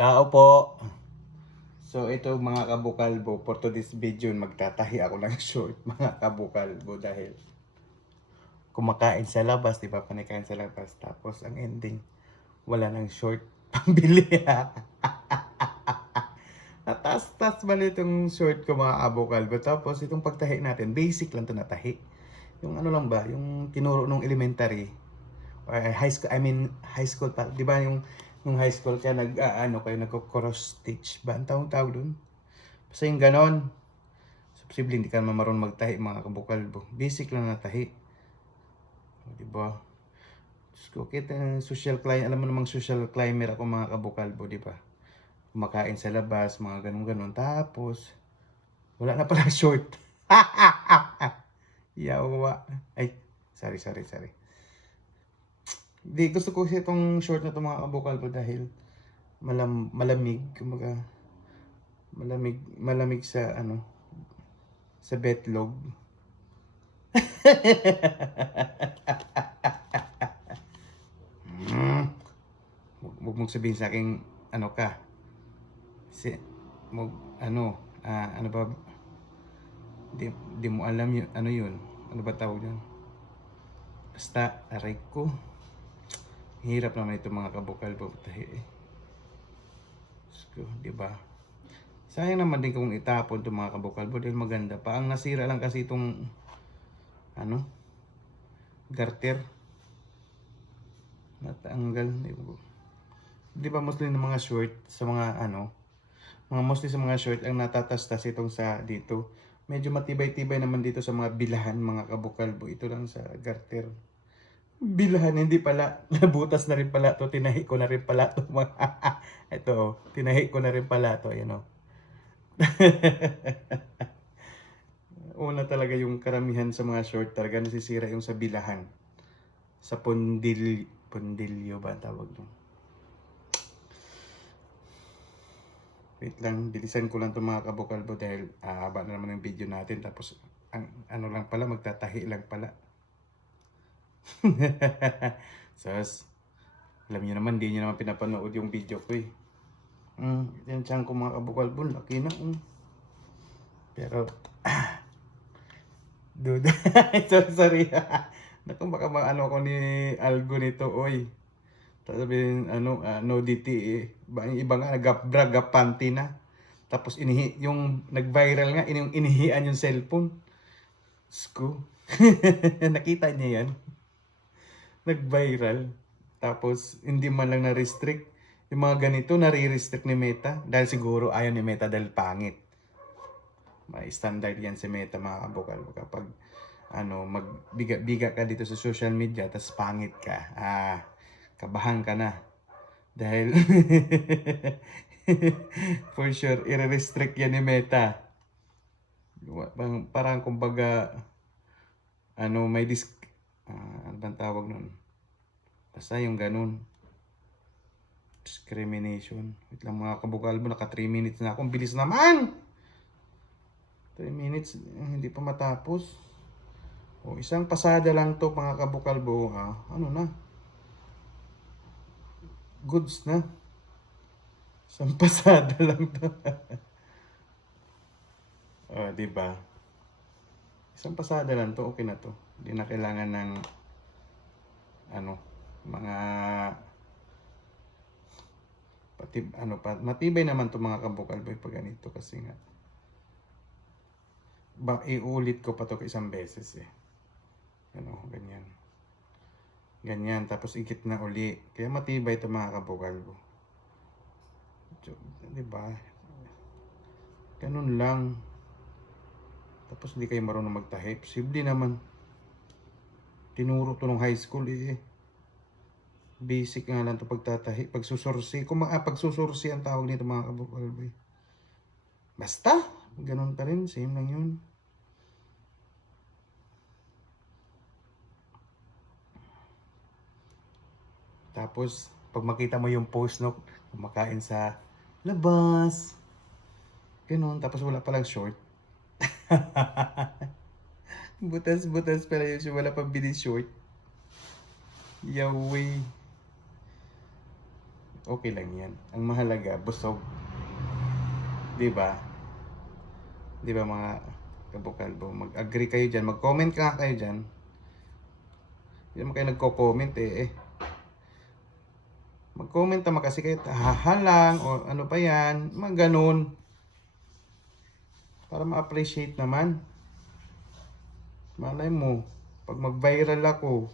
Tao po. So ito mga kabukalbo, for today's video magtatahi ako ng short mga kabukalbo dahil kumakain sa labas, di ba? Panikain sa labas. Tapos ang ending, wala nang short pambili. Natas-tas ba itong short ko mga kabukalbo? Tapos itong pagtahi natin, basic lang to na tahi. Yung ano lang ba, yung tinuro nung elementary or high school, high school pa, di ba yung high school kaya ano kayo nagko-cross stitch ba ang tawag doon? Basta yung ganon. So, posible hindi ka naman marunong magtahi mga kabukalbo. Basic lang na tahi. O, di ba? So, kita social climber, alam mo namang social climber ako mga kabukalbo, di ba? Kumakain sa labas, mga ganon-ganon. Tapos, wala na pala short. Yawa. Ay, sorry. Di, gusto ko itong short na ito mga kabukalbo dahil malamig, kumaga malamig sa ano, sa betlog. Huwag mong sabihin sa akin ano ka. Ano ba, di mo alam yun, ano yun, ano ba tawag yun? Basta, aray ko. Hirap naman ito mga kabukalbo tahi eh. So, di ba? Sayang naman din kung itapon itong mga kabukalbo dahil maganda pa. Ang nasira lang kasi itong ano, garter. Natanggal. Di ba mostly ng mga short sa mga ano, mostly sa mga short ang natatastas itong sa dito. Medyo matibay-tibay naman dito sa mga bilahan mga kabukalbo. Ito lang sa garter. Bilahan, hindi pala. Nabutas na rin pala to. Tinahi ko na rin pala to. Ito, tinahi ko na rin pala to. Ayan o. Una talaga yung karamihan sa mga short talaga nasisira yung sa bilahan. Sa pondilyo ba tawag doon? Wait lang, bilisan ko lang itong mga kabukalbo dahil haba na naman yung video natin. Tapos, ano lang pala, magtatahi lang pala. Sus, alam niyo naman, di niyo naman pinapanood yung video ko eh. Yan siyang ko mga kabukalbo, laki na. Pero, dude, sorry. Naku, baka ano ako ni Algo nito, oy. Sabihin, nudity eh. Yung iba nga, nag-bragapanti na. Tapos, yung nag-viral nga, inihian yung cellphone. Sko. Nakita niya yan? Nag-viral. Tapos, hindi man lang na-restrict. Yung mga ganito, nare-restrict ni Meta. Dahil siguro ayaw ni Meta dahil pangit. May standard yan si Meta mga kabukal. Kapag magbiga ka dito sa social media, tapos pangit ka. Kabahan ka na. Dahil, for sure, i-restrict yan ni Meta. Parang kumbaga, may ano bang tawag nun? Basta yung ganun. Discrimination. Wait lang mga kabukalbo, naka 3 minutes na ako. Ang bilis naman! 3 minutes, hindi pa matapos. Isang pasada lang to mga kabukalbo. Ano na? Goods na. Isang pasada lang to. Diba? Isang pasada lang to, okay na to. Hindi na kailangan ng mga matibay naman to mga kabukalboy pag ganito kasi nga iulit ko pa to isang beses eh. Ganyan tapos ikit na uli. Kaya matibay to mga kabukalbo. Diba? Ganun lang. Tapos hindi kayo marunong magtahi. Posible naman. Tinuro to nung high school eh. Basic nga lang to pagtatahi. Pagsusursi. Pagsusursi ang tawag nito mga kabukalboy. Basta. Ganun pa rin. Same lang yun. Tapos, pag makita mo yung post no, kumakain sa labas. Ganun. Tapos wala palang short. Butas-butas pala yun siya. Wala pang bili short. Yaway. okay lang yan. Ang mahalaga, busog. Di ba? Di ba mga kabukalbo? Mag-agree kayo dyan. Mag-comment ka kayo dyan. Hindi naman kayo nagko-comment eh. Mag-comment naman kasi kayo, haha lang, o ano pa yan. Mga ganun. Para ma-appreciate naman. Malay mo, pag mag-viral ako,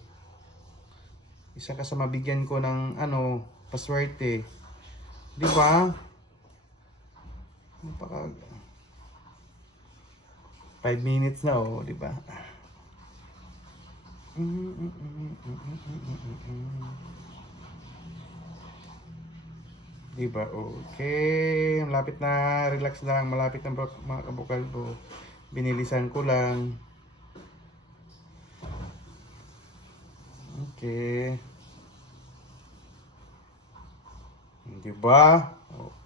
isa ka sa mabigyan ko ng paswerte. Di ba? Napaka 5 minutes na di ba? Di ba? Okay. Malapit na, relax na lang, malapit na mga kabukalbo. Binilisan ko lang. Okay. Di ba?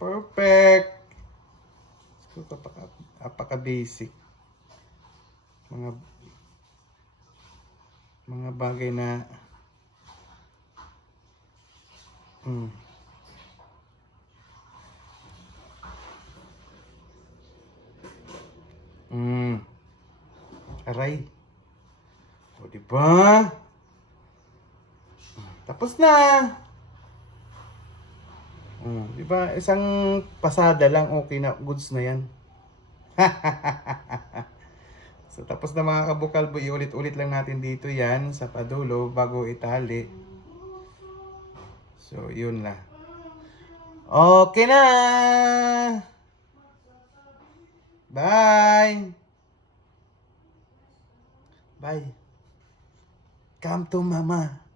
Perfect. So, apaka-basic. Mga bagay na aray. O, di ba? Tapos na. Di ba? Isang pasada lang, okay na. Goods na yan. So, tapos na mga kabukalbo, iulit-ulit lang natin dito yan sa padulo bago itali. So, yun lang. Okay na! Bye! Bye! Come to mama!